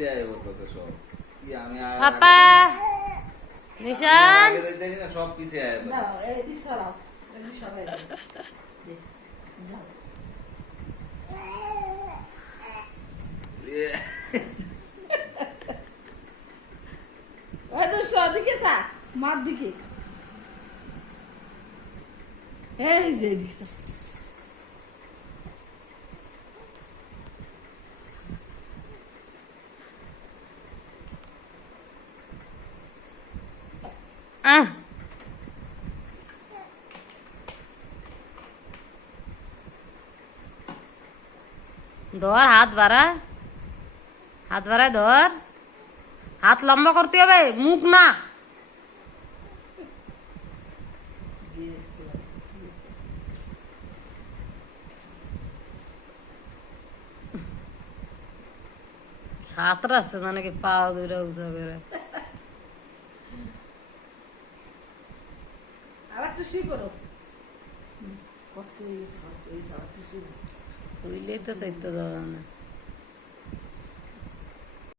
পিছে আয় বলতেছে সব কি আমি পাপা নিশান দেখি না সব পিছে আয় না এই সরাও এই সরাই যাও ওই তো সদিকে সা মার দিকে এই যে দিকে আহ ধর হাত বাড়ায় ধর হাত লম্বা করতে হবে মুখ না সাঁতরা আছে জানে কি পাও দুইটা উঁচা করে আর একটু শুই করো কষ্ট হয়ে গেছে আর একটু শুই শুইলেই তো চাইতে যাবে না